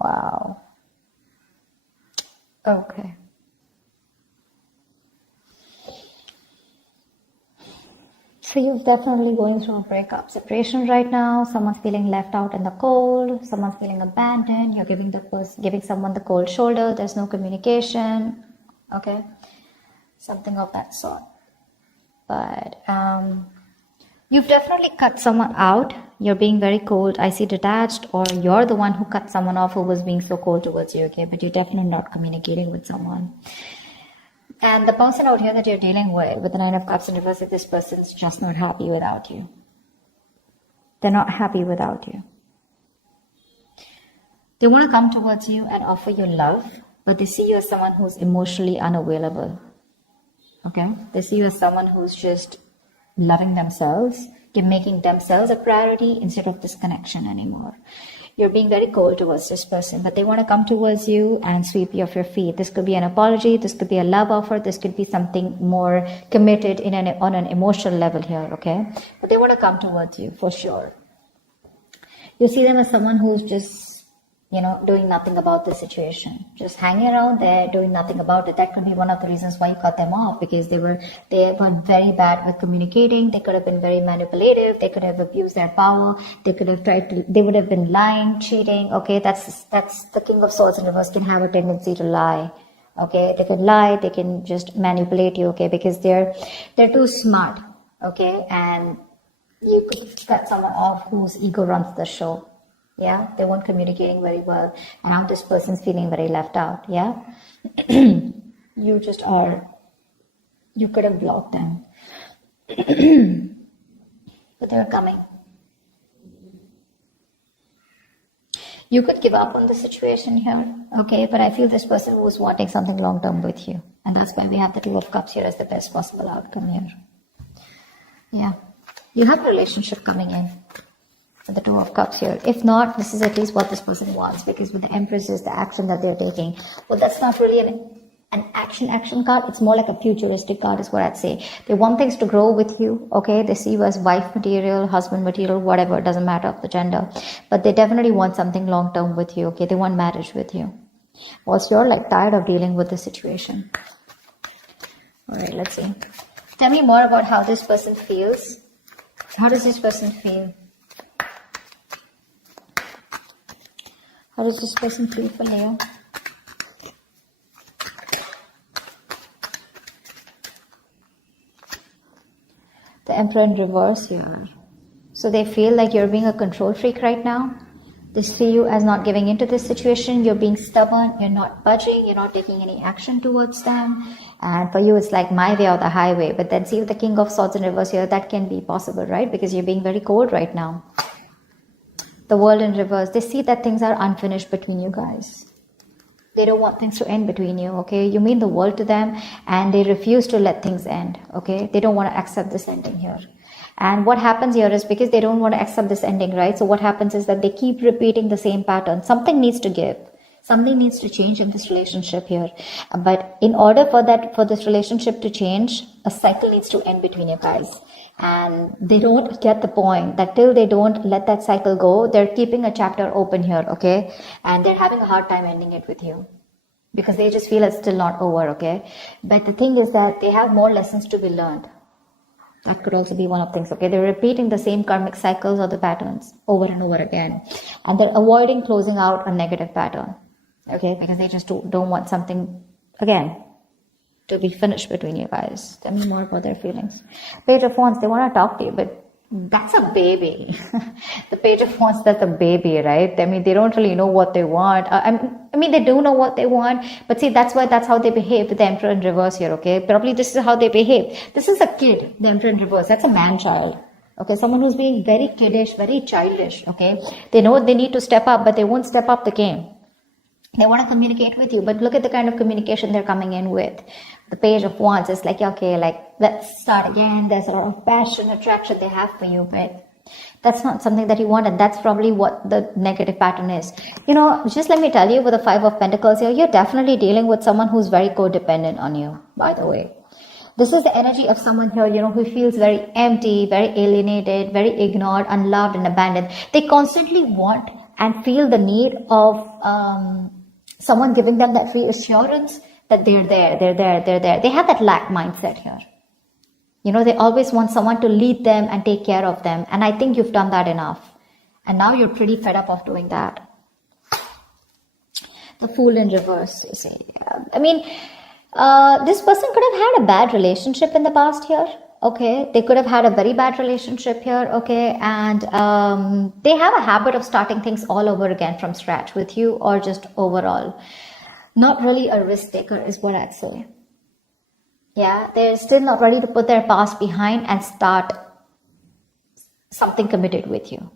Wow. Okay. So you're definitely going through a breakup, separation right now. Someone's feeling left out in the cold. Someone's feeling abandoned. You're giving someone the cold shoulder. There's no communication. Okay, something of that sort. But you've definitely cut someone out. You're being very cold. I see detached, or you're the one who cut someone off who was being so cold towards you. Okay, but you're definitely not communicating with someone. And the person out here that you're dealing with the Nine of Cups in reverse, this person's just not happy without you. They're not happy without you. They want to come towards you and offer you love, but they see you as someone who's emotionally unavailable. Okay? They see you as someone who's just loving themselves, making themselves a priority instead of this connection anymore. You're being very cold towards this person, but they want to come towards you and sweep you off your feet. This could be an apology, this could be a love offer, this could be something more committed on an emotional level here, okay? But they want to come towards you for sure. You see them as someone who's just, doing nothing about the situation, just hanging around there, doing nothing about it. That could be one of the reasons why you cut them off, because they were very bad with communicating. They could have been very manipulative. They could have abused their power. They could have they would have been lying, cheating. Okay, that's the King of Swords in reverse can have a tendency to lie. Okay, they can lie. They can just manipulate you. Okay, because they're too smart. Okay, and you could cut someone off whose ego runs the show. Yeah, they weren't communicating very well, and now this person's feeling very left out. Yeah, you could have blocked them, but they're coming. You could give up on the situation here, okay, but I feel this person was wanting something long term with you, and that's why we have the Two of Cups here as the best possible outcome here. Yeah, you have a relationship coming in. The Two of Cups here. If not, this is at least what this person wants, because with the Empress is the action that they're taking. Well, that's not really an action card. It's more like a futuristic card is what I'd say. They want things to grow with you, okay? They see you as wife material, husband material, whatever. It doesn't matter of the gender. But they definitely want something long-term with you, okay? They want marriage with you. Whilst you're tired of dealing with the situation. All right, let's see. Tell me more about how this person feels. How does this person feel? How does this person feel for Leo? The Emperor in reverse here. So they feel like you're being a control freak right now. They see you as not giving into this situation. You're being stubborn. You're not budging. You're not taking any action towards them. And for you, it's like my way or the highway. But then see with the King of Swords in reverse here, that can be possible, right? Because you're being very cold right now. The World in reverse, they see that things are unfinished between you guys. They don't want things to end between you, okay? You mean the world to them, and they refuse to let things end, okay? They don't want to accept this ending here. And what happens here is because they don't want to accept this ending, right? So what happens is that they keep repeating the same pattern. Something needs to give. Something needs to change in this relationship here. But in order for this relationship to change, a cycle needs to end between you guys. And they don't get the point that till they don't let that cycle go, they're keeping a chapter open here, okay? And they're having a hard time ending it with you because they just feel it's still not over, okay? But the thing is that they have more lessons to be learned. That could also be one of the things, okay? They're repeating the same karmic cycles or the patterns over and over again. And they're avoiding closing out a negative pattern, okay? Because they just don't want something, again, to be finished between you guys. Tell me more about their feelings. Page of Wands, they want to talk to you, but that's a baby. The Page of Wands, that's a baby, right? I mean, they don't really know what they want. I mean, they do know what they want, but see, that's how they behave with the Emperor in reverse here, okay? Probably this is how they behave. This is a kid, the Emperor in reverse. That's a man-child. Okay, someone who's being very kiddish, very childish, okay? They know they need to step up, but they won't step up the game. They want to communicate with you, but look at the kind of communication they're coming in with. The Page of Wands is like, okay, let's start again. There's a lot of passion, attraction they have for you, but that's not something that you want, and that's probably what the negative pattern is. Just let me tell you, with the Five of Pentacles here, you're definitely dealing with someone who's very codependent on you, by the way. This is the energy of someone here, who feels very empty, very alienated, very ignored, unloved, and abandoned. They constantly want and feel the need of someone giving them that reassurance that they're there. They have that lack mindset here. You know, they always want someone to lead them and take care of them. And I think you've done that enough. And now you're pretty fed up of doing that. The Fool in reverse, you see. I mean, this person could have had a bad relationship in the past here. Okay, they could have had a very bad relationship here. Okay, and they have a habit of starting things all over again from scratch with you, or just overall. Not really a risk taker is what I'd say. Yeah, they're still not ready to put their past behind and start something committed with you.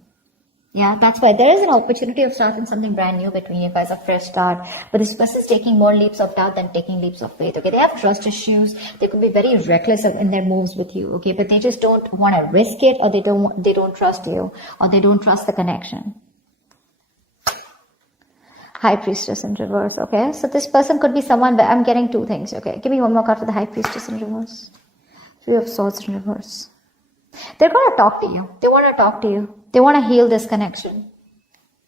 Yeah, that's why there is an opportunity of starting something brand new between you guys, a fresh start. But this person is taking more leaps of doubt than taking leaps of faith. Okay, they have trust issues. They could be very reckless in their moves with you. Okay, but they just don't want to risk it, or they don't trust you, or they don't trust the connection. High Priestess in reverse. Okay, so this person could be someone where I'm getting two things. Okay, give me one more card for the High Priestess in reverse. Three of Swords in reverse. They're going to talk to you. They want to talk to you. They want to heal this connection.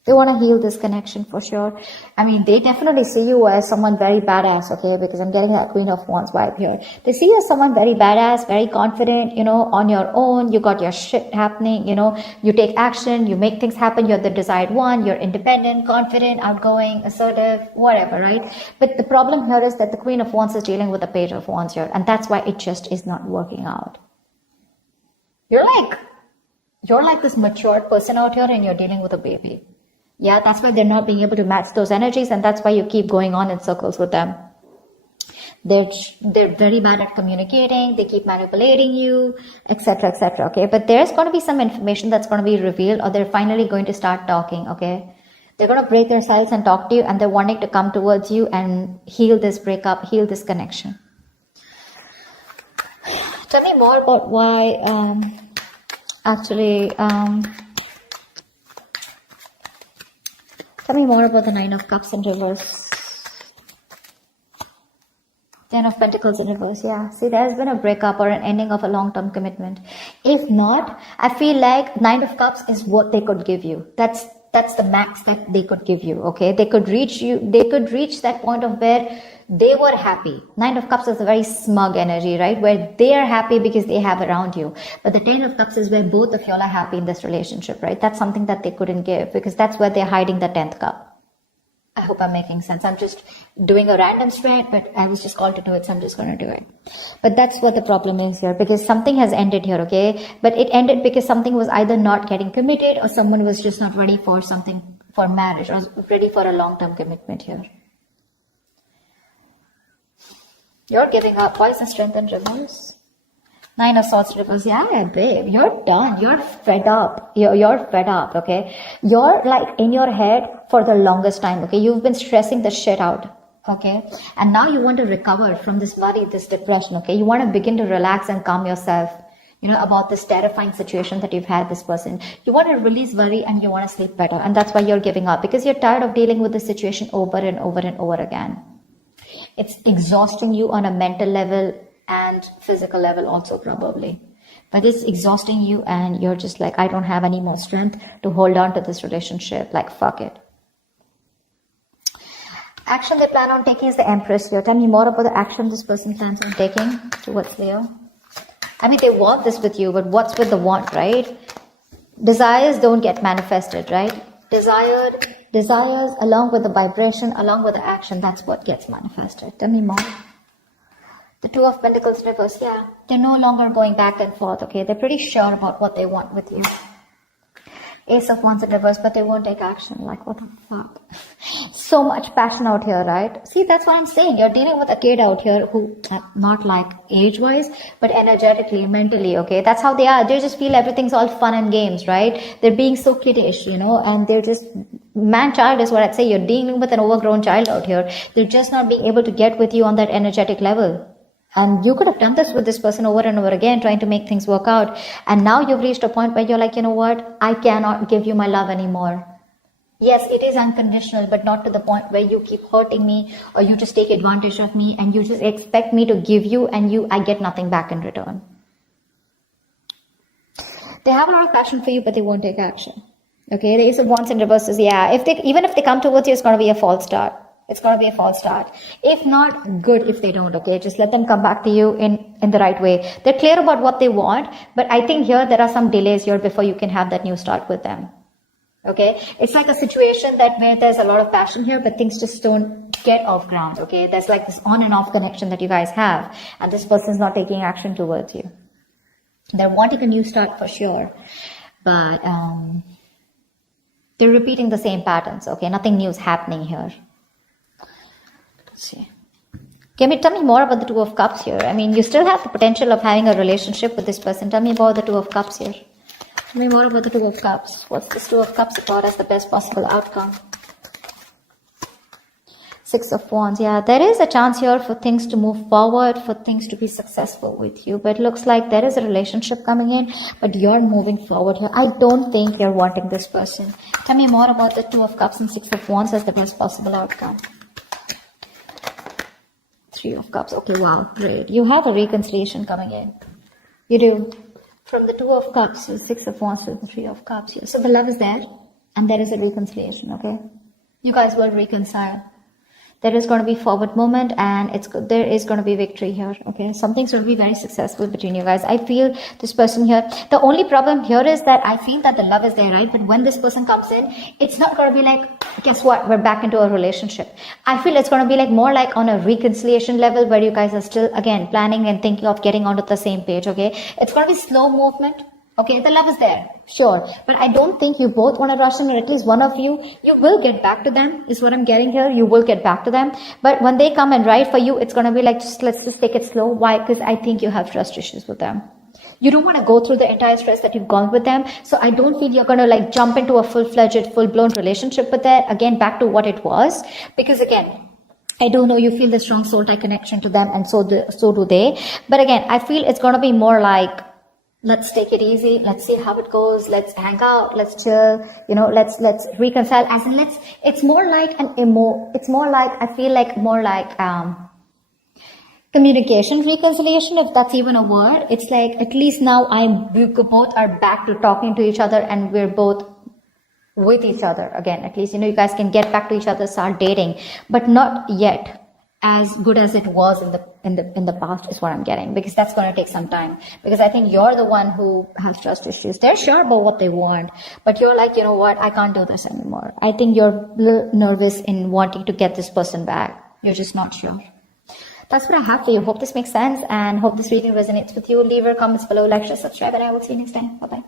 They want to heal this connection for sure. I mean, they definitely see you as someone very badass, okay? Because I'm getting that Queen of Wands vibe here. They see you as someone very badass, very confident, you know, on your own. You got your shit happening, you know. You take action, you make things happen. You're the desired one. You're independent, confident, outgoing, assertive, whatever, right? But the problem here is that the Queen of Wands is dealing with the Page of Wands here. And that's why it just is not working out. You're like this matured person out here, and you're dealing with a baby. Yeah, that's why they're not being able to match those energies, and that's why you keep going on in circles with them. They're very bad at communicating. They keep manipulating you, etc., etc. Okay, but there's going to be some information that's going to be revealed, or they're finally going to start talking. Okay, they're going to break their silence and talk to you, and they're wanting to come towards you and heal this breakup, heal this connection. Tell me more about why. Tell me more about the Nine of Cups in reverse. Ten of Pentacles in reverse. Yeah, see, there's been a breakup or an ending of a long-term commitment. If not, I feel like Nine of Cups is what they could give you. That's the max that they could give you. Okay, they could reach that point of where they were happy. Nine of Cups is a very smug energy, right? Where they are happy because they have around you. But the Ten of Cups is where both of y'all are happy in this relationship, right? That's something that they couldn't give, because that's where they're hiding the 10th cup. I hope I'm making sense. I'm just doing a random spread, but I was just called to do it, so I'm just going to do it. But that's what the problem is here, because something has ended here, okay? But it ended because something was either not getting committed, or someone was just not ready for something, for marriage, or ready for a long-term commitment here. You're giving up. Why is the Strength in reverse? Nine of Swords reverse. Yeah, babe. You're done. You're fed up. You're fed up, okay? You're like in your head for the longest time, okay? You've been stressing the shit out, okay? And now you want to recover from this worry, this depression, okay? You want to begin to relax and calm yourself, you know, about this terrifying situation that you've had this person. You want to release worry, and you want to sleep better. And that's why you're giving up, because you're tired of dealing with this situation over and over and over again. It's exhausting you on a mental level and physical level also, probably. But it's exhausting you, and you're just like, I don't have any more strength to hold on to this relationship. Like, fuck it. Action they plan on taking is the Empress here. Tell me more about the action this person plans on taking towards Leo. I mean, they want this with you, but what's with the want, right? Desires don't get manifested, right? Desires along with the vibration, along with the action, that's what gets manifested. Tell me more. The Two of Pentacles reverse, yeah. They're no longer going back and forth, okay? They're pretty sure about what they want with you. Ace of Wands in reverse, but they won't take action. Like, what the fuck? So much passion out here, right? See, that's what I'm saying. You're dealing with a kid out here who, not like age-wise, but energetically, mentally, okay? That's how they are. They just feel everything's all fun and games, right? They're being so kiddish, you know, and they're just, man-child is what I'd say. You're dealing with an overgrown child out here. They're just not being able to get with you on that energetic level. And you could have done this with this person over and over again, trying to make things work out. And now you've reached a point where you're like, you know what? I cannot give you my love anymore. Yes, it is unconditional, but not to the point where you keep hurting me, or you just take advantage of me and you just expect me to give you, and I get nothing back in return. They have a lot of passion for you, but they won't take action. Okay, the Ace of Wands in reverse is, yeah, even if they come towards you, it's going to be a false start. It's going to be a false start. If not, good if they don't, okay? Just let them come back to you in the right way. They're clear about what they want, but I think here there are some delays here before you can have that new start with them. Okay? It's like a situation that where there's a lot of passion here, but things just don't get off ground, okay? There's like this on and off connection that you guys have, and this person's not taking action towards you. They're wanting a new start for sure, but they're repeating the same patterns, okay? Nothing new is happening here. See. Tell me more about the Two of Cups here. I mean, you still have the potential of having a relationship with this person. Tell me about the Two of Cups here. Tell me more about the Two of Cups. What's this Two of Cups about as the best possible outcome? Six of Wands. Yeah, there is a chance here for things to move forward, for things to be successful with you. But it looks like there is a relationship coming in, but you're moving forward here. I don't think you're wanting this person. Tell me more about the Two of Cups and Six of Wands as the best possible outcome. Three of Cups. Okay, wow, great. You have a reconciliation coming in. You do. From the Two of Cups to Six of Wands to the Three of Cups here. So the love is there, and there is a reconciliation, okay? You guys will reconcile. There is going to be forward movement, and there is going to be victory here, okay? Something's going to be very successful between you guys. I feel this person here. The only problem here is that I feel that the love is there, right? But when this person comes in, it's not going to be like, guess what? We're back into a relationship. I feel it's going to be like more like on a reconciliation level where you guys are still, again, planning and thinking of getting onto the same page, okay? It's going to be slow movement. Okay, the love is there, sure. But I don't think you both want to rush in, or at least one of you will get back to them, is what I'm getting here. You will get back to them. But when they come and write for you, it's going to be like, let's just take it slow. Why? Because I think you have trust issues with them. You don't want to go through the entire stress that you've gone with them. So I don't feel you're going to like jump into a full-fledged, full-blown relationship with that. Again, back to what it was. Because again, I don't know, you feel the strong soul tie connection to them, and so do they. But again, I feel it's going to be more like, let's take it easy. Let's see how it goes. Let's hang out. Let's chill. You know, let's reconcile. As in, it's more like it's more like, I feel like more like, communication reconciliation, if that's even a word. It's like, at least now we both are back to talking to each other, and we're both with each other again. At least, you know, you guys can get back to each other, start dating, but not yet as good as it was in the past, is what I'm getting, because that's going to take some time. Because I think you're the one who has trust issues. They're sure about what they want, but you're like, you know what, I can't do this anymore. I think you're a little nervous in wanting to get this person back. You're just not sure. That's what I have for you. Hope this makes sense, and hope this reading resonates with you. Leave your comments below, like, share, subscribe, and I will see you next time. Bye bye.